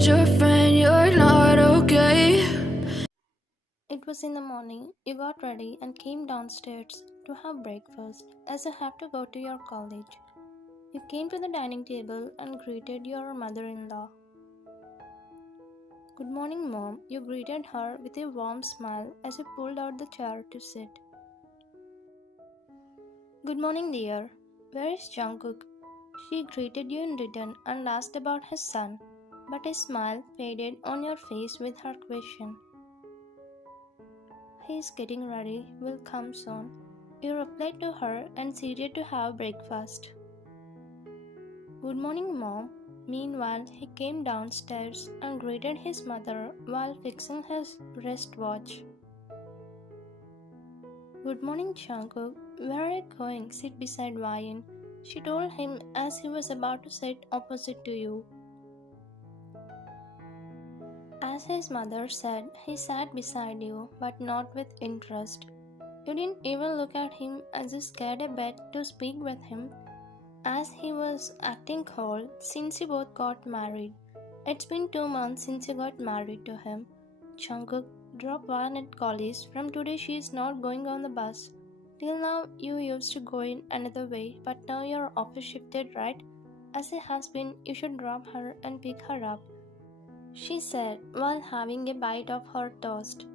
told your friend you're not okay. It was in the morning. You got ready and came downstairs to have breakfast as you have to go to your college. You came to the dining table and greeted your mother in law. Good morning, Mom. You greeted her with a warm smile as you pulled out the chair to sit. Good morning, dear. Where is Jungkook? She greeted you in return and asked about his son, but a smile faded on your face with her question. He is getting ready, will come soon. You replied to her and seated to have breakfast. Good morning, Mom. Meanwhile, he came downstairs and greeted his mother while fixing his wristwatch. Good morning, Jungkook. Where are you going? Sit beside Ryan. She told him as he was about to sit opposite to you. As his mother said, he sat beside you, but not with interest. You didn't even look at him as you scared a bit to speak with him, as he was acting cold since you both got married. It's been 2 months since you got married to him. Jungkook, drop one at college. From today she is not going on the bus. Till now you used to go in another way, but now your office shifted, right? As a husband, you should drop her and pick her up, she said while having a bite of her toast.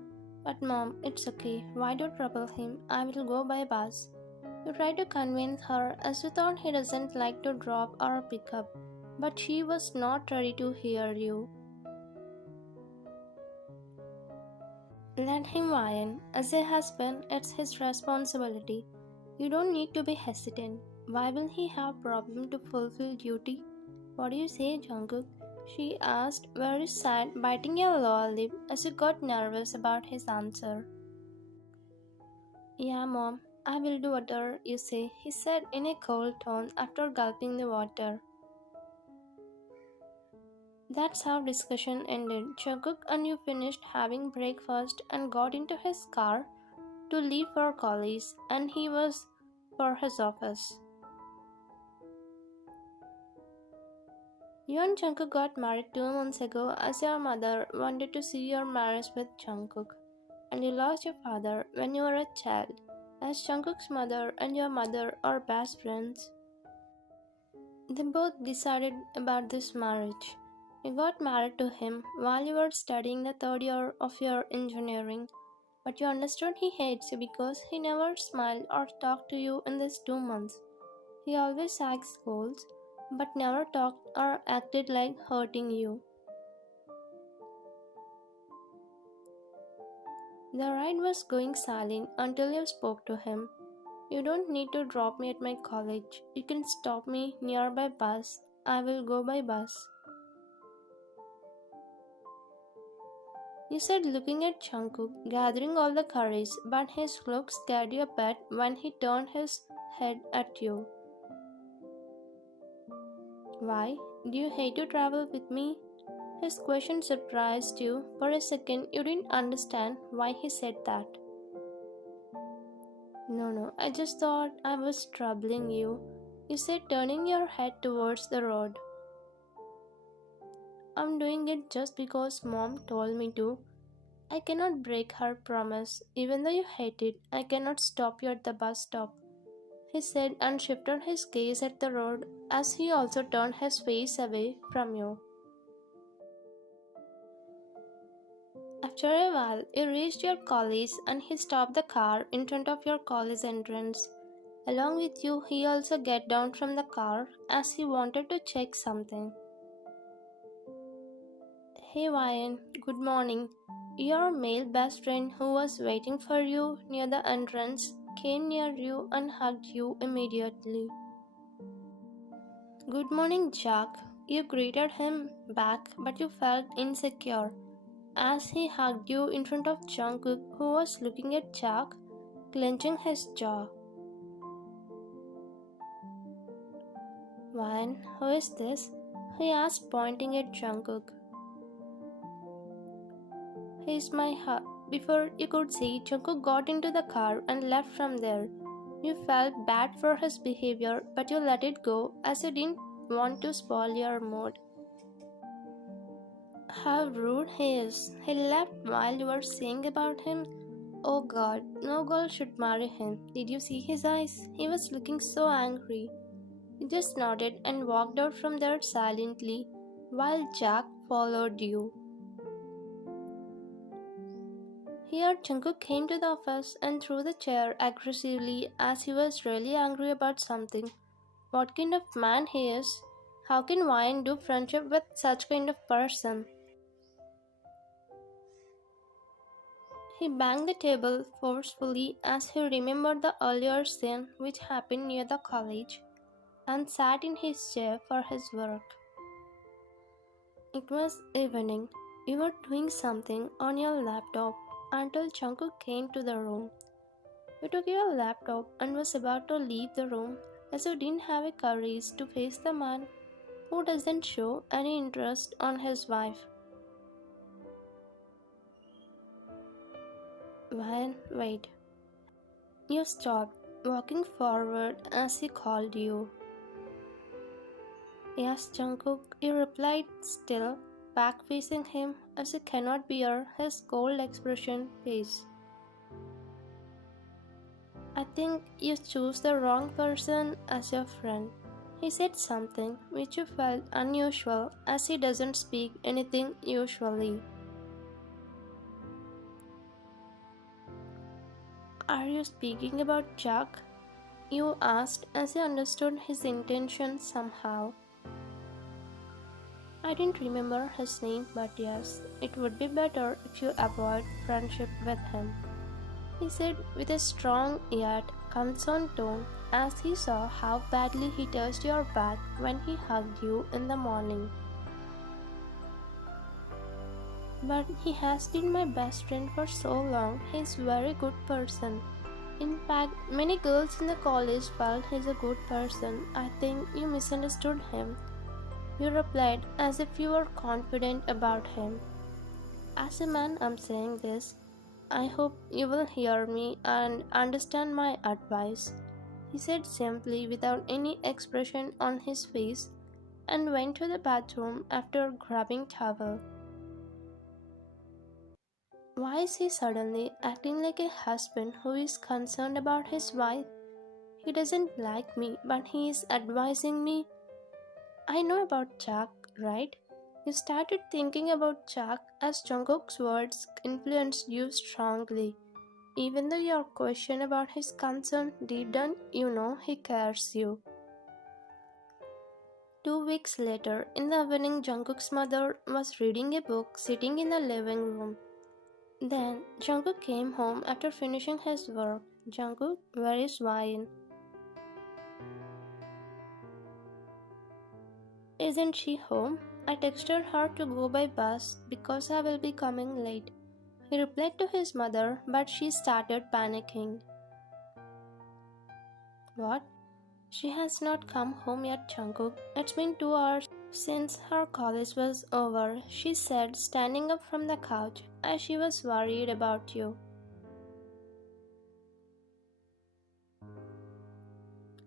But Mom, it's okay. Why do you trouble him? I will go by bus. You tried to convince her as you thought he doesn't like to drop or pick up, but she was not ready to hear you. Let him whine. As a husband, it's his responsibility. You don't need to be hesitant. Why will he have problem to fulfill duty? What do you say, Jungkook? She asked, very sad, biting your lower lip as you got nervous about his answer. Yeah, Mom, I will do whatever you say, he said in a cold tone after gulping the water. That's how discussion ended. Jungkook and you finished having breakfast and got into his car to leave for college, and he was for his office. You and Jungkook got married 2 months ago as your mother wanted to see your marriage with Jungkook, and you lost your father when you were a child, as Jungkook's mother and your mother are best friends. They both decided about this marriage. You got married to him while you were studying the third year of your engineering, but you understood he hates you because he never smiled or talked to you in these 2 months. He always asked goals, but never talked or acted like hurting you. The ride was going silent until you spoke to him. You don't need to drop me at my college. You can stop me nearby bus. I will go by bus. You said looking at Jungkook, gathering all the courage, but his look scared you a bit when he turned his head at you. Why? Do you hate to travel with me? His question surprised you. For a second, you didn't understand why he said that. No, I just thought I was troubling you. You said, turning your head towards the road. I'm doing it just because Mom told me to. I cannot break her promise. Even though you hate it, I cannot stop you at the bus stop, he said and shifted his gaze at the road as he also turned his face away from you. After a while, you reached your college and he stopped the car in front of your college entrance. Along with you, he also got down from the car as he wanted to check something. Hey Ryan, good morning. Your male best friend who was waiting for you near the entrance came near you and hugged you immediately. Good morning, Jack. You greeted him back, but you felt insecure as he hugged you in front of Jungkook, who was looking at Jack, clenching his jaw. Ryan, who is this? He asked, pointing at Jungkook. He's my Before you could say, Jungkook got into the car and left from there. You felt bad for his behavior, but you let it go as you didn't want to spoil your mood. How rude he is. He left while you were saying about him. Oh god, no girl should marry him. Did you see his eyes? He was looking so angry. He just nodded and walked out from there silently while Jack followed you. Here, Jungkook came to the office and threw the chair aggressively as he was really angry about something. What kind of man he is? How can Ryan do friendship with such kind of person? He banged the table forcefully as he remembered the earlier scene which happened near the college and sat in his chair for his work. It was evening. You were doing something on your laptop until Jungkook came to the room. You took your laptop and was about to leave the room as you didn't have a courage to face the man who doesn't show any interest on his wife. Wait. You stopped, walking forward as he called you. Yes, Jungkook, you replied, still back facing him as you cannot bear his cold expression face. I think you chose the wrong person as your friend. He said something which you felt unusual as he doesn't speak anything usually. Are you speaking about Jack? You asked as you understood his intention somehow. I didn't remember his name, but yes, it would be better if you avoid friendship with him, he said with a strong yet concerned tone as he saw how badly he touched your back when he hugged you in the morning. But he has been my best friend for so long. He's a very good person. In fact, many girls in the college felt he's a good person. I think you misunderstood him. You replied as if you were confident about him. As a man, I'm saying this. I hope you will hear me and understand my advice, he said simply without any expression on his face and went to the bathroom after grabbing towel. Why is he suddenly acting like a husband who is concerned about his wife? He doesn't like me, but he is advising me. I know about Jack, right? You started thinking about Jack as Jungkook's words influenced you strongly. Even though your question about his concern deep down, you know he cares you. 2 weeks later, in the evening, Jungkook's mother was reading a book sitting in the living room. Then Jungkook came home after finishing his work. Jungkook, where is Wine? Isn't she home? I texted her to go by bus because I will be coming late. He replied to his mother, but she started panicking. What? She has not come home yet, Jungkook. It's been 2 hours since her college was over, she said, standing up from the couch as she was worried about you.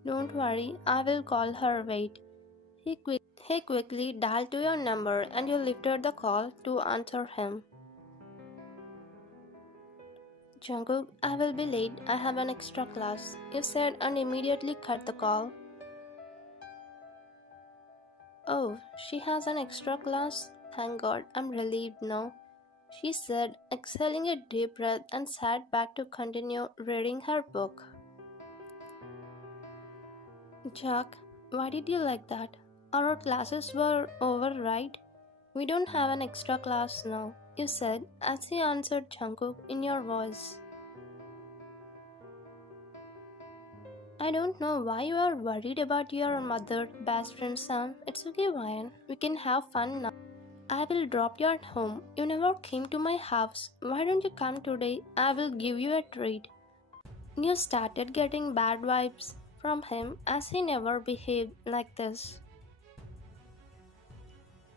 Don't worry, I will call her. Wait. He quickly dialed to your number and you lifted the call to answer him. Jungkook, I will be late. I have an extra class, you said and immediately cut the call. Oh, she has an extra class? Thank God, I'm relieved now, she said, exhaling a deep breath and sat back to continue reading her book. Jack, why did you like that? Our classes were over, right? We don't have an extra class now, you said as he answered Jungkook in your voice. I don't know why you are worried about your mother, best friend son. It's okay, Ryan. We can have fun now. I will drop you at home. You never came to my house. Why don't you come today? I will give you a treat. You started getting bad vibes from him as he never behaved like this.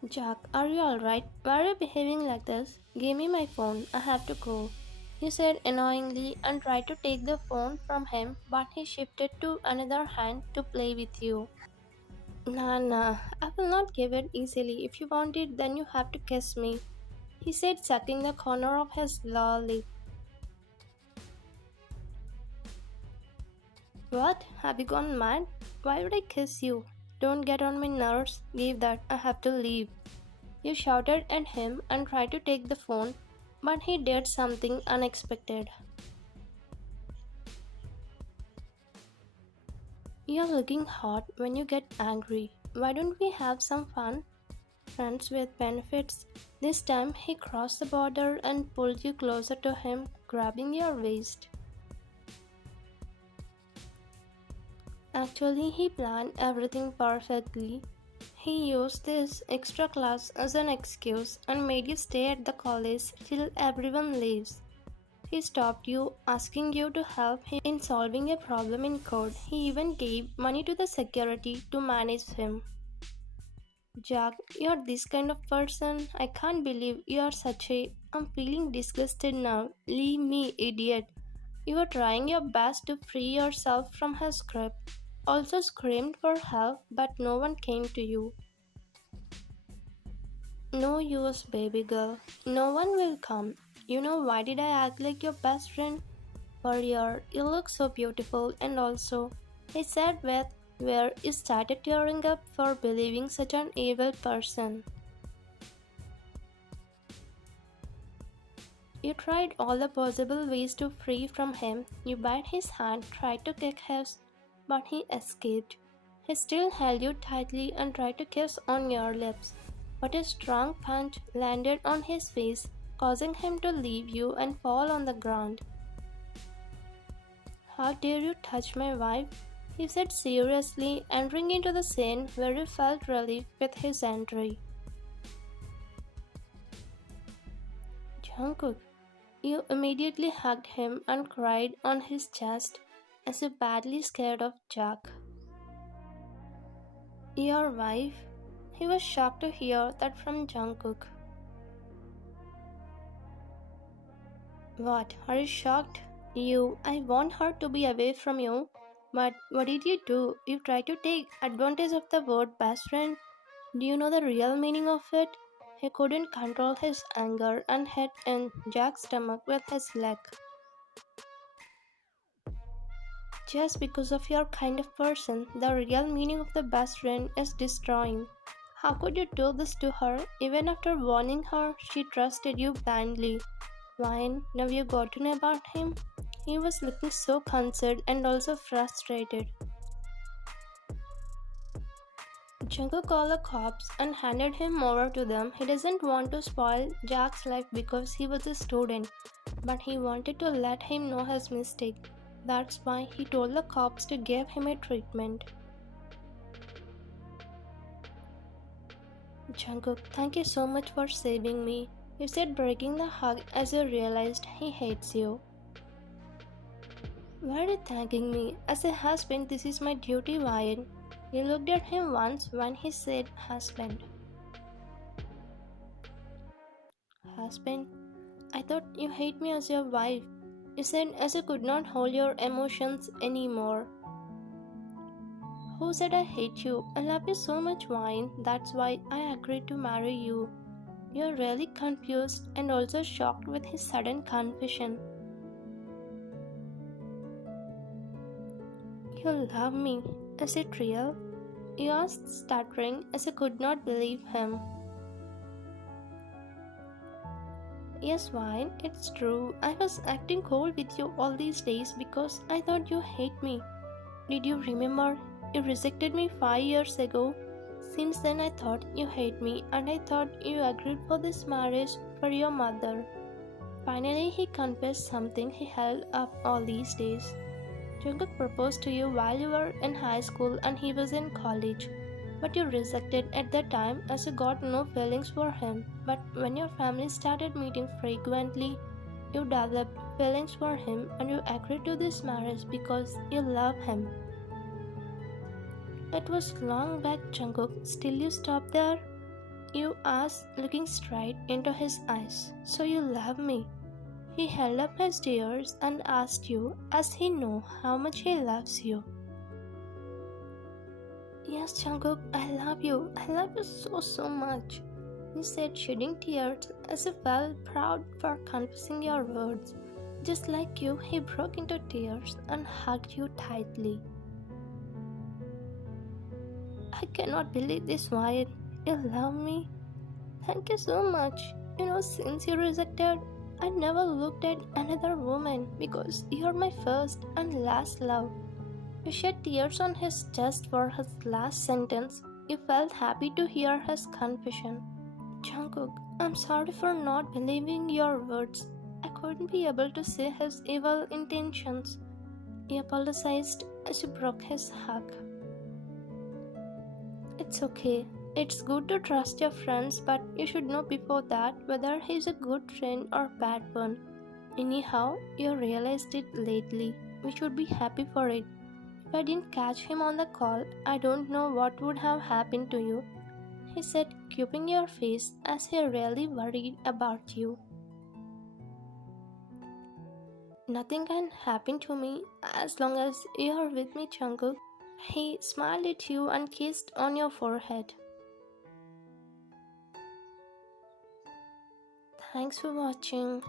Jack, are you alright? Why are you behaving like this? Give me my phone. I have to go, you said annoyingly and tried to take the phone from him, but he shifted to another hand to play with you. Nah, nah, I will not give it easily. If you want it, then you have to kiss me, he said, sucking the corner of his lower lip. What? Have you gone mad? Why would I kiss you? Don't get on my nerves. Give that. I have to leave. You shouted at him and tried to take the phone, but he did something unexpected. You're looking hot when you get angry. Why don't we have some fun? Friends with benefits. This time he crossed the border and pulled you closer to him, grabbing your waist. Actually, he planned everything perfectly. He used this extra class as an excuse and made you stay at the college till everyone leaves. He stopped you, asking you to help him in solving a problem in code. He even gave money to the security to manage him. Jack, you're this kind of person. I can't believe you are such a. I'm feeling disgusted now. Leave me, idiot. You were trying your best to free yourself from his grip. Also screamed for help, but no one came to you. No use, baby girl. No one will come. You know why did I act like your best friend? For you look so beautiful, and also, he said with where you started tearing up for believing such an evil person. You tried all the possible ways to free from him. You bit his hand, tried to kick his, but he escaped. He still held you tightly and tried to kiss on your lips, but a strong punch landed on his face, causing him to leave you and fall on the ground. How dare you touch my wife? He said seriously, entering into the scene where you felt relief with his entry. Jungkook, you immediately hugged him and cried on his chest as if badly scared of Jack. Your wife? He was shocked to hear that from Jungkook. What, are you shocked? I want her to be away from you. But what did you do? You tried to take advantage of the word best friend? Do you know the real meaning of it? He couldn't control his anger and hit in Jack's stomach with his leg. Just because of your kind of person, the real meaning of the best friend is destroying. How could you do this to her? Even after warning her, she trusted you blindly. Wine, now you got to know about him? He was looking so concerned and also frustrated. Jungkook called the cops and handed him over to them. He doesn't want to spoil Jack's life because he was a student, but he wanted to let him know his mistake. That's why he told the cops to give him a treatment. Jungkook, thank you so much for saving me. You said breaking the hug as you realized he hates you. Why are you thanking me? As a husband, this is my duty, Ryan. You looked at him once when he said husband. Husband? I thought you hate me as your wife. You said as you could not hold your emotions anymore. Who said I hate you? I love you so much, Wine. That's why I agreed to marry you. You're really confused and also shocked with his sudden confession. You love me. Is it real? He asked, stuttering as he could not believe him. Yes, Wine, it's true. I was acting cold with you all these days because I thought you hate me. Did you remember? You rejected me 5 years ago. Since then I thought you hate me and I thought you agreed for this marriage for your mother. Finally he confessed something he held up all these days. Jungkook proposed to you while you were in high school and he was in college. But you rejected at that time as you got no feelings for him. But when your family started meeting frequently, you developed feelings for him and you agreed to this marriage because you love him. It was long back, Jungkook. Still you stopped there? You asked, looking straight into his eyes. So you love me? He held up his tears and asked you, as he knew how much he loves you. Yes, Jungkook, I love you. I love you so much. He said, shedding tears as if well proud for confessing your words. Just like you, he broke into tears and hugged you tightly. I cannot believe this, Wyatt. You love me? Thank you so much. Since you rejected, I never looked at another woman because you're my first and last love. You shed tears on his chest for his last sentence. You felt happy to hear his confession. Jungkook, I'm sorry for not believing your words. I couldn't be able to see his evil intentions. He apologized as he broke his hug. It's okay. It's good to trust your friends, but you should know before that whether he's a good friend or bad one. Anyhow, you realized it lately. We should be happy for it. If I didn't catch him on the call, I don't know what would have happened to you, he said, cupping your face as he really worried about you. Nothing can happen to me as long as you are with me, Jungkook. He smiled at you and kissed on your forehead. Thanks for watching.